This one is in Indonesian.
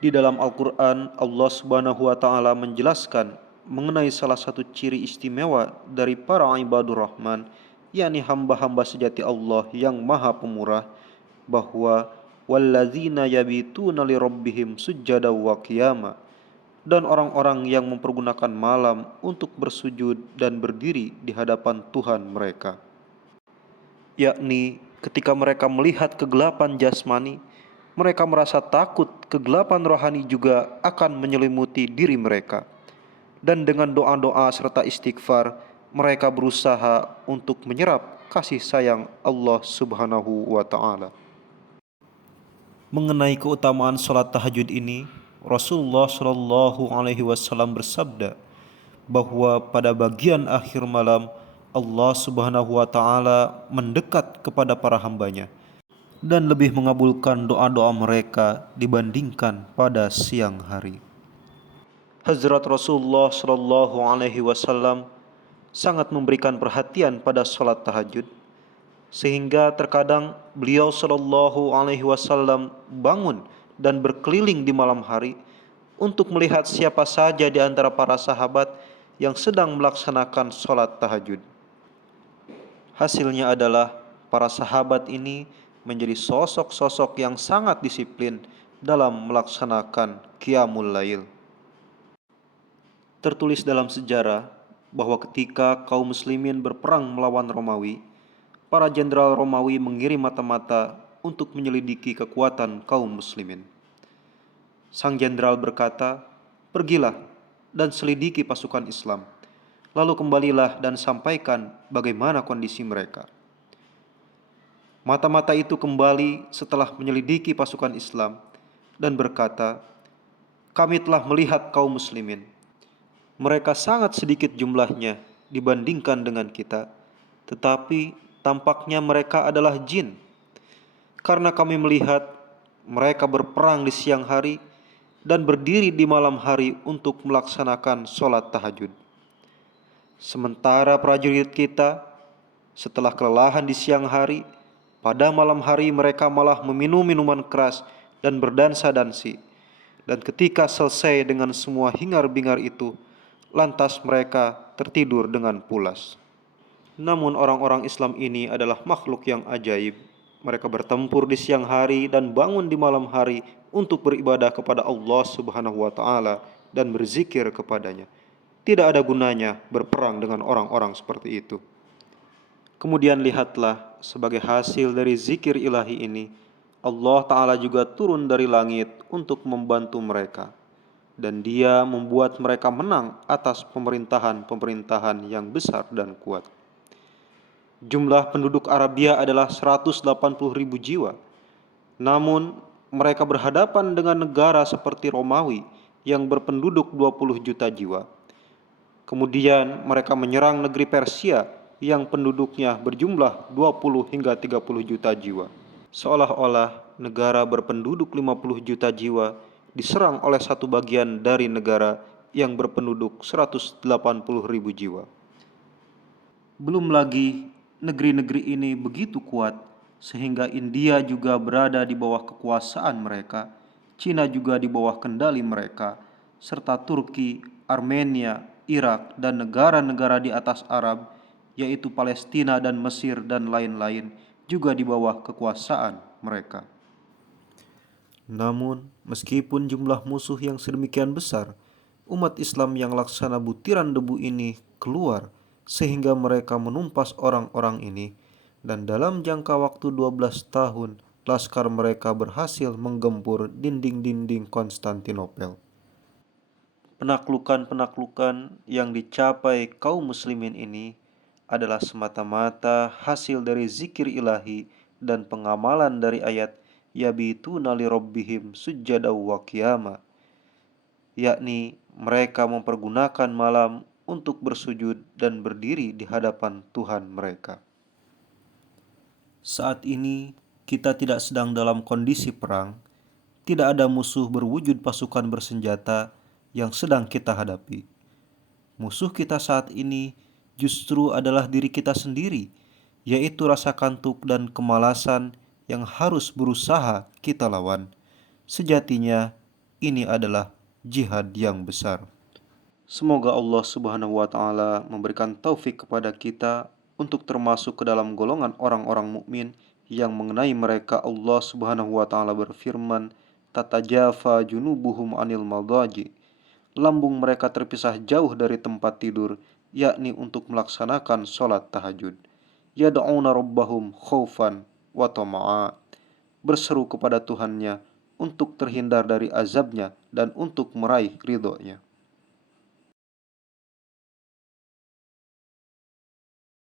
Di dalam Al-Quran, Allah Subhanahu wa Ta'ala menjelaskan mengenai salah satu ciri istimewa dari para ibadur Rahman, yakni hamba-hamba sejati Allah yang Maha Pemurah, bahwa walladzina yabituna li rabbihim sujjada wa qiyama, dan orang-orang yang mempergunakan malam untuk bersujud dan berdiri di hadapan Tuhan mereka, yakni ketika mereka melihat kegelapan jasmani, mereka merasa takut kegelapan rohani juga akan menyelimuti diri mereka. Dan dengan doa-doa serta istighfar, mereka berusaha untuk menyerap kasih sayang Allah Subhanahu wa Ta'ala. Mengenai keutamaan sholat tahajud ini, Rasulullah Shallallahu Alaihi Wasallam bersabda bahwa pada bagian akhir malam Allah Subhanahu wa Ta'ala mendekat kepada para hambanya dan lebih mengabulkan doa-doa mereka dibandingkan pada siang hari. Hazrat Rasulullah Shallallahu Alaihi Wasallam sangat memberikan perhatian pada sholat tahajud, sehingga terkadang beliau Shallallahu Alaihi Wasallam bangun dan berkeliling di malam hari untuk melihat siapa saja di antara para sahabat yang sedang melaksanakan sholat tahajud. Hasilnya adalah para sahabat ini menjadi sosok-sosok yang sangat disiplin dalam melaksanakan qiyamul lail. Tertulis dalam sejarah bahwa ketika kaum muslimin berperang melawan Romawi, para jenderal Romawi mengirim mata-mata untuk menyelidiki kekuatan kaum muslimin. Sang jenderal berkata, "Pergilah dan selidiki pasukan Islam, lalu kembalilah dan sampaikan bagaimana kondisi mereka." Mata-mata itu kembali setelah menyelidiki pasukan Islam dan berkata, "Kami telah melihat kaum muslimin. Mereka sangat sedikit jumlahnya dibandingkan dengan kita, tetapi tampaknya mereka adalah jin. Karena kami melihat mereka berperang di siang hari dan berdiri di malam hari untuk melaksanakan sholat tahajud. Sementara prajurit kita, setelah kelelahan di siang hari, pada malam hari mereka malah meminum minuman keras dan berdansa-dansi. Dan ketika selesai dengan semua hingar-bingar itu, lantas mereka tertidur dengan pulas." Namun orang-orang Islam ini adalah makhluk yang ajaib. Mereka bertempur di siang hari dan bangun di malam hari untuk beribadah kepada Allah Subhanahu wa Ta'ala dan berzikir kepadanya. Tidak ada gunanya berperang dengan orang-orang seperti itu. Kemudian lihatlah, sebagai hasil dari zikir ilahi ini, Allah Ta'ala juga turun dari langit untuk membantu mereka. Dan Dia membuat mereka menang atas pemerintahan-pemerintahan yang besar dan kuat. Jumlah penduduk Arabia adalah 180.000 jiwa. Namun mereka berhadapan dengan negara seperti Romawi yang berpenduduk 20 juta jiwa. Kemudian mereka menyerang negeri Persia yang penduduknya berjumlah 20 hingga 30 juta jiwa. Seolah-olah negara berpenduduk 50 juta jiwa diserang oleh satu bagian dari negara yang berpenduduk 180.000 jiwa. Belum lagi negeri-negeri ini begitu kuat sehingga India juga berada di bawah kekuasaan mereka, Cina juga di bawah kendali mereka, serta Turki, Armenia, Irak, dan negara-negara di atas Arab, yaitu Palestina dan Mesir dan lain-lain, juga di bawah kekuasaan mereka. Namun, meskipun jumlah musuh yang sedemikian besar, umat Islam yang laksana butiran debu ini keluar sehingga mereka menumpas orang-orang ini, dan dalam jangka waktu 12 tahun, laskar mereka berhasil menggempur dinding-dinding Konstantinopel. Penaklukan-penaklukan yang dicapai kaum muslimin ini adalah semata-mata hasil dari zikir ilahi dan pengamalan dari ayat yabituna li rabbihim sujjada wa qiyama, yakni mereka mempergunakan malam untuk bersujud dan berdiri di hadapan Tuhan mereka. Saat ini kita tidak sedang dalam kondisi perang, tidak ada musuh berwujud pasukan bersenjata yang sedang kita hadapi. Musuh kita saat ini justru adalah diri kita sendiri, yaitu rasa kantuk dan kemalasan yang harus berusaha kita lawan. Sejatinya Ini adalah jihad yang besar. Semoga Allah Subhanahu wa taala memberikan taufik kepada kita untuk termasuk ke dalam golongan orang-orang mukmin yang mengenai mereka Allah Subhanahu wa taala berfirman, "Tatajafa junubuhum anil madaji." Lambung mereka terpisah jauh dari tempat tidur, yakni untuk melaksanakan sholat tahajud. Yad'una rabbahum khaufan wa tama'a. Berseru kepada Tuhannya untuk terhindar dari azabnya dan untuk meraih ridhonya.